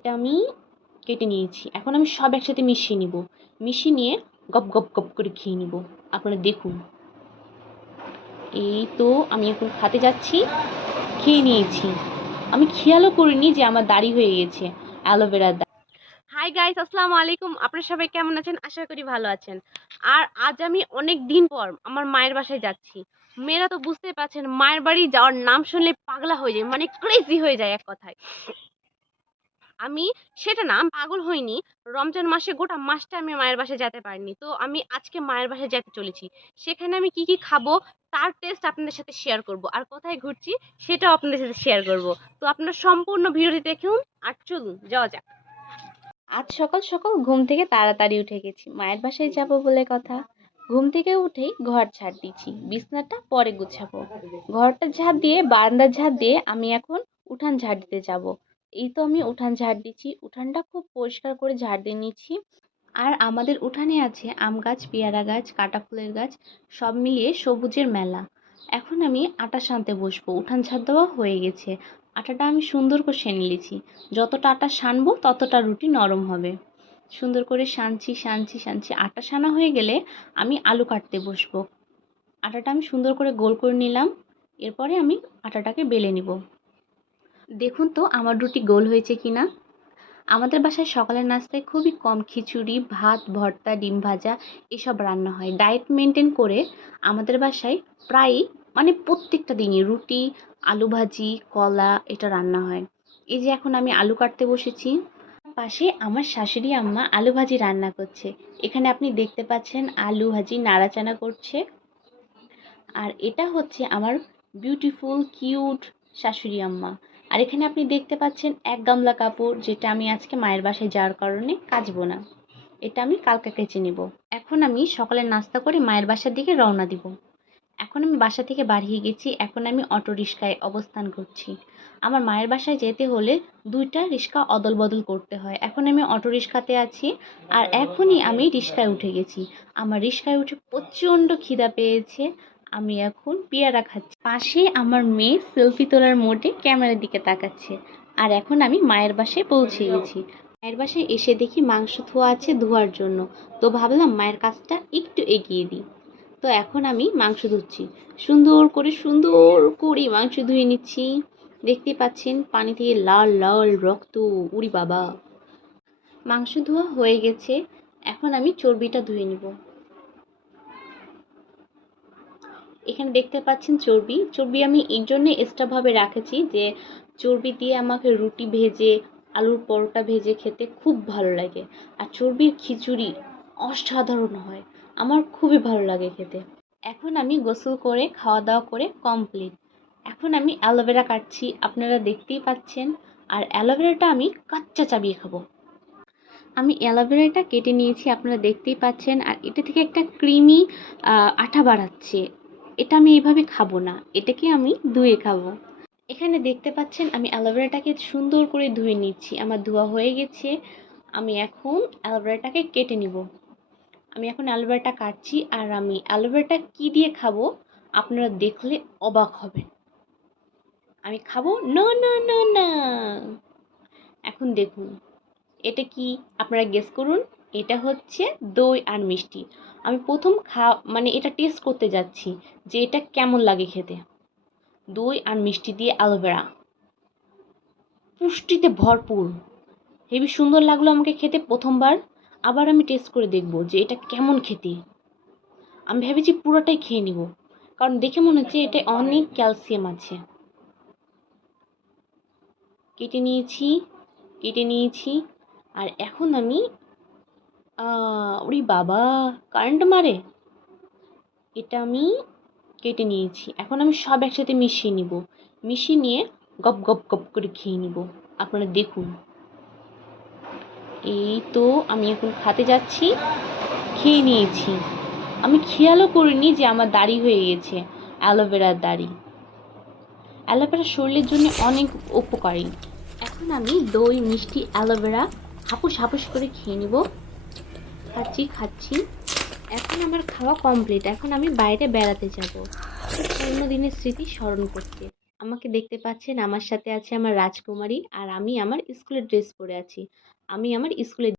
এটা আমি কেটে নিয়েছি। এখন আমি সব একসাথে মিশিয়ে নিব। মিশিয়ে নিয়ে গপ গপ গপ করে খেয়ে নিব। আপনারা দেখুন। এই তো আমি এখন খেতে যাচ্ছি। খেয়ে নিয়েছি। আমি খেয়ালও করিনি যে আমার দাড়ি হয়ে গেছে অ্যালোভেরার দাড়ি। হাই গাইস, আসসালামু আলাইকুম। আপনারা সবাই কেমন আছেন? আশা করি ভালো আছেন। আর আজ আমি অনেক দিন পর আমার মায়ের বাসায় যাচ্ছি। মেয়েরা তো বুঝতেই পারছেন, মায়ের বাড়ি যাওয়ার নাম শুনলে পাগলা হয়ে যায়, মানে ক্রেজি হয়ে যায় এক কথায়। আমি সেটা না, আমি পাগল হইনি। রমজান মাসে গোটা মাসটা আমি মায়ের বাসায় যেতে পারিনি, তো আমি আজকে মায়ের বাসায় যেতে চলেছি। সেখানে আমি কি কি খাবো তার টেস্ট আপনাদের সাথে শেয়ার করব, আর কোথায় ঘুরছি সেটাও আপনাদের সাথে শেয়ার করব। তো আপনারা সম্পূর্ণ ভিডিওটি দেখুন, আর চলুন যাওয়া যাক। আজ সকাল সকাল ঘুম থেকে তাড়াতাড়ি উঠে গেছি, মায়ের বাসায় যাব বলে কথা। ঘুম থেকে উঠেই ঘর ঝাড় দিচ্ছি, বিছনাটা পরে গুছাবো। ঘরটা ঝাড় দিয়ে বারান্দা ঝাড় দিয়ে আমি এখন উঠান ঝাড় দিতে যাব। এই তো আমি উঠান ঝাড় দিচ্ছি, উঠানটা খুব পরিষ্কার করে ঝাড় দিয়ে নিচ্ছি। আর আমাদের উঠানে আছে আম গাছ, পেয়ারা গাছ, কাঁটা ফুলের গাছ, সব মিলিয়ে সবুজের মেলা। এখন আমি আটা সানতে বসবো, উঠান ঝাড় দেওয়া হয়ে গেছে। আটাটা আমি সুন্দর করে সেনে নিয়েছি। যতটা আটা সানবো ততটা রুটি নরম হবে। সুন্দর করে সানছি সানছি সানছি। আটা সানা হয়ে গেলে আমি আলু কাটতে বসবো। আটাটা আমি সুন্দর করে গোল করে নিলাম। এরপরে আমি আটাটাকে বেলে নিব। দেখুন তো আমার রুটি গোল হয়েছে কিনা। আমাদের বাসায় সকালের নাস্তায় খুবই কম খিচুড়ি, ভাত, ভর্তা, ডিম ভাজা এসব রান্না হয়। ডায়েট মেনটেন করে আমাদের বাসায় প্রায়ই, মানে প্রত্যেকটা দিনই রুটি, আলু ভাজি, কলা এটা রান্না হয়। এই যে এখন আমি আলু কাটতে বসেছি। পাশে আমার শাশুড়ি আম্মা আলু ভাজি রান্না করছে। এখানে আপনি দেখতে পাচ্ছেন আলু ভাজি নাড়াচাড়া করছে। আর এটা হচ্ছে আমার বিউটিফুল কিউট শাশুড়ি আম্মা। আর এখানে আপনি দেখতে পাচ্ছেন এক গামলা কাপড়, যেটা আমি আজকে মায়ের বাসায় যাওয়ার কারণে কাচবো না। এটা আমি কালকে কেচে নেব। এখন আমি সকালে নাস্তা করে মায়ের বাসার দিকে রওনা দিব। এখন আমি বাসা থেকে বাড়িয়ে গেছি। এখন আমি অটো রিক্সায় অবস্থান করছি। আমার মায়ের বাসায় যেতে হলে দুইটা রিক্সা অদল বদল করতে হয়। এখন আমি অটো রিক্সাতে আছি, আর এখনই আমি রিক্সায় উঠে গেছি। আমার রিক্সায় উঠে প্রচণ্ড খিদা পেয়েছে। আমি এখন পেয়ারা খাচ্ছি। পাশে আমার মেয়ে সেলফি তোলার মোডে ক্যামেরার দিকে তাকাচ্ছে। আর এখন আমি মায়ের বাসায় পৌঁছে গেছি। মায়ের বাসায় এসে দেখি মাংস ধোয়া আছে, ধোয়ার জন্য। তো ভাবলাম মায়ের কাজটা একটু এগিয়ে দিই। তো এখন আমি মাংস ধুচ্ছি। সুন্দর করে মাংস ধুয়ে নিচ্ছি। দেখতে পাচ্ছেন পানি থেকে লাল লাল রক্ত। উরি বাবা! মাংস ধোয়া হয়ে গেছে। এখন আমি চর্বিটা ধুয়ে নিব। এখানে দেখতে পাচ্ছেন চর্বি। চর্বি আমি এই জন্য এক্সট্রাভাবে রেখেছি যে চর্বি দিয়ে আমাকে রুটি ভেজে, আলুর পরোটা ভেজে খেতে খুব ভালো লাগে। আর চর্বির খিচুড়ি অসাধারণ হয়, আমার খুবই ভালো লাগে খেতে। এখন আমি গোসল করে খাওয়া দাওয়া করে কমপ্লিট। এখন আমি অ্যালোভেরা কাটছি, আপনারা দেখতেই পাচ্ছেন। আর অ্যালোভেরাটা আমি কাচ্চা চাবিয়ে খাবো। আমি অ্যালোভেরাটা কেটে নিয়েছি, আপনারা দেখতেই পাচ্ছেন। আর এটা থেকে একটা ক্রিমি আঠা বাড়াচ্ছে। এটা আমি এইভাবে খাবো না, এটাকে আমি ধুয়ে খাবো। এখানে দেখতে পাচ্ছেন আমি অ্যালোভেরাটাকে সুন্দর করে ধুয়ে নিচ্ছি। আমার ধোয়া হয়ে গেছে। আমি এখন অ্যালোভেরাটাকে কেটে নিব। আমি এখন অ্যালোভেরাটা কাটছি। আর আমি অ্যালোভেরাটা কি দিয়ে খাবো আপনারা দেখলে অবাক হবেন। আমি খাবো না না না না। এখন দেখুন এটা কি, আপনারা গেস করুন। এটা হচ্ছে দই আর মিষ্টি। আমি প্রথম মানে এটা টেস্ট করতে যাচ্ছি যে এটা কেমন লাগে খেতে। দই আর মিষ্টি দিয়ে অ্যালোভেরা, পুষ্টিতে ভরপুর। হেবি সুন্দর লাগলো আমাকে খেতে প্রথমবার। আবার আমি টেস্ট করে দেখব যে এটা কেমন খেতে। আমি ভেবেছি পুরোটাই খেয়ে নিব, কারণ দেখে মনে হচ্ছে এটা অনেক ক্যালসিয়াম আছে। কেটে নিয়েছি। আর এখন আমি ওরে বাবা, কারেন্ট মারে। এটা আমি কেটে নিয়েছি। এখন আমি সব একসাথে মিশিয়ে নিব। মিশিয়ে নিয়ে গপ গপ গপ করে খেয়ে নিব। আপনারা দেখুন। এই তো আমি এখন খেতে যাচ্ছি। খেয়ে নিয়েছি। আমি খেয়ালও করিনি যে আমার দাড়ি হয়ে গেছে অ্যালোভেরার দাড়ি। অ্যালোভেরা শরীরের জন্য অনেক উপকারী। এখন আমি দই, মিষ্টি, অ্যালোভেরা হাপুস হাপুস করে খেয়ে নিব। খাচ্ছি। এখন আমার খাওয়া কমপ্লিট। এখন আমি বাইরে বেড়াতে যাব পুরনো দিনের স্মৃতি স্মরণ করতে। আমাকে দেখতে পাচ্ছেন, আমার সাথে আছে আমার রাজকুমারী, আর আমি আমার স্কুলের ড্রেস পরে আছি। আমি আমার স্কুলে